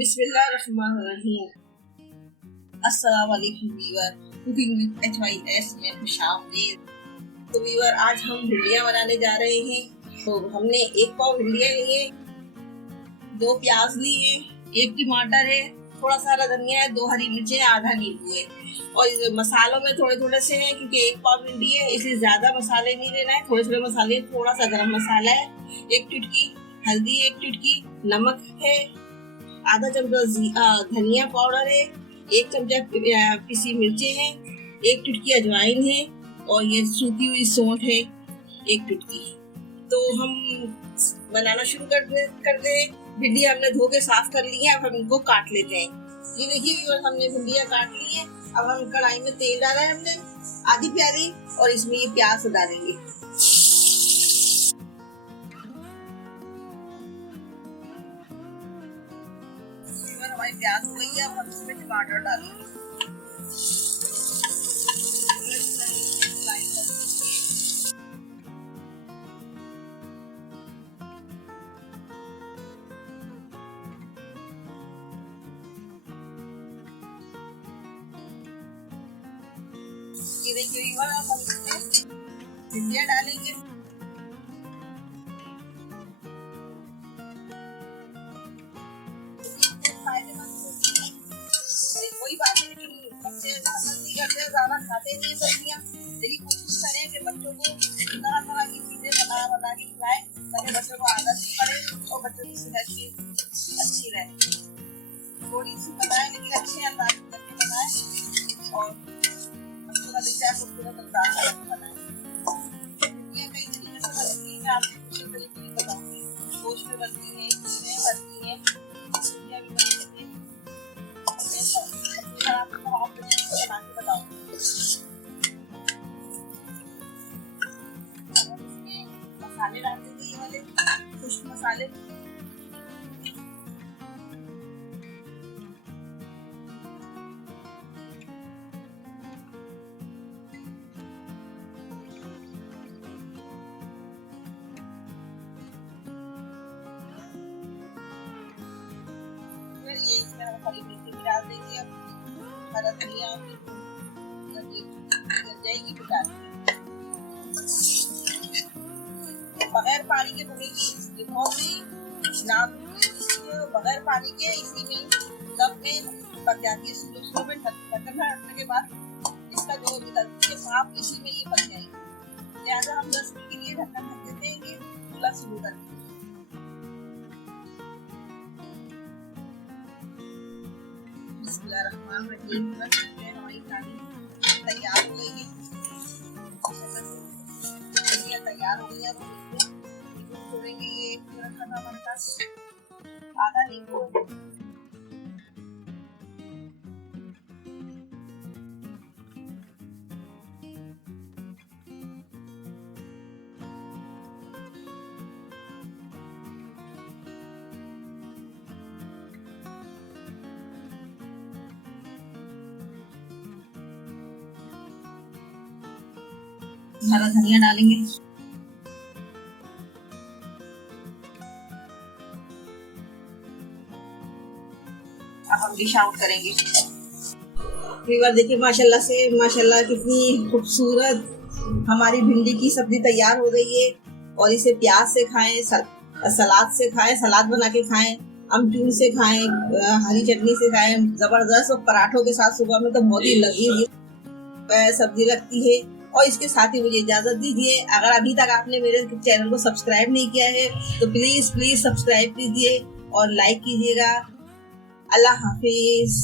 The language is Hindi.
बिस्मिल्लाहिर्रहमानिर्रहीम। अस्सलाम वालेकुम व्यूअर, कुकिंग विद HYS में खुशामदीद। तो व्यूअर, आज हम भिंडियाँ बनाने जा रहे हैं। तो हमने 1 पाव भिंडियाँ लिए, 2 प्याज लिए, 1 टमाटर है, थोड़ा सारा धनिया है, 2 हरी मिर्चें, आधा नींबू है। और मसालों में थोड़े थोड़े से हैं क्योंकि 1 पाव भिंडी है, इसलिए ज्यादा मसाले नहीं लेना है, थोड़े थोड़े मसाले। थोड़ा सा गरम मसाला है, 1 चुटकी हल्दी, 1 चुटकी नमक है, आधा चमचा धनिया पाउडर है, 1 चमचा पिसी मिर्चें हैं, 1 चुटकी अजवाइन है और ये सूखी हुई सौंठ है 1 चुटकी। तो हम बनाना शुरू कर दे। भिंडी हमने धो के साफ कर ली है, अब हम इनको काट लेते हैं। ये देखिए व्यूअर, हमने भिंडियाँ काट ली है। अब हम कढ़ाई में तेल डाला है हमने आधी प्याली, और इसमें ये प्याज डालेंगे। हमारी प्याज हो गई है, अब हम इसमें टमाटर डालेंगे। ये देखिए अब हम इसमें भिंडियाँ डालेंगे। कोई बात नहीं, लेकिन बच्चे पसंद नहीं करते, ज्यादा खाते नहीं सब्जियाँ। लेकिन कोशिश करें कि बच्चों को तरह तरह की चीजें बना के खिलाएं, ताकि बच्चों को आदत भी पड़े और बच्चों की सेहत भी अच्छी रहे। थोड़ी सी बनाएं लेकिन अच्छे अंदाज करके बनाएं और बच्चों का दिखता है खूबसूरत अंदाज बनाएं। ये कई तरीके से बनती है, मैं आपको कुछ तरीके नहीं बताऊंगी। गोश्त में बनती है, घी में बनती है, सब्जियाँ भी बनती है। मसाले डाल देंगे, ये वाले खुश्क मसाले। फिर ये इसमें हम हरी मिर्ची भी डाल देंगे। अब हरा धनिया जाएगी भी डाल देंगे। बगैर पानी के बनेगी, बहुत ही बगैर पानी के इसी में तब में पक जाती है। स्लो में ढक्कन रखने के बाद इसका जो निकलती है भाप, इसी में ये पक जाएगी। लिहाजा हम 10 मिनट के लिए ढक्कन ढक देते हैं कि चूल्हा स्लो कर देंगे। हमारी थाली तैयार हो गई है, तैयार हो गई है। छोड़ेंगे ये रखना हमारे पास आधा नींबू। हरा धनिया डालेंगे। अब हम डिश आउट करेंगे। देखिए माशाल्लाह कितनी खूबसूरत हमारी भिंडी की सब्जी तैयार हो गई है। और इसे प्याज से खाएं, सलाद से खाएं, सलाद बना के खाएं, अमचूर से खाएं, हरी चटनी से खाएं, जबरदस्त। और पराठों के साथ सुबह में तो बहुत ही लजीज सब्जी लगती है। और इसके साथ ही मुझे इजाजत दीजिए। अगर अभी तक आपने मेरे चैनल को सब्सक्राइब नहीं किया है तो प्लीज सब्सक्राइब कीजिए और लाइक कीजिएगा। अल्लाह हाफिज।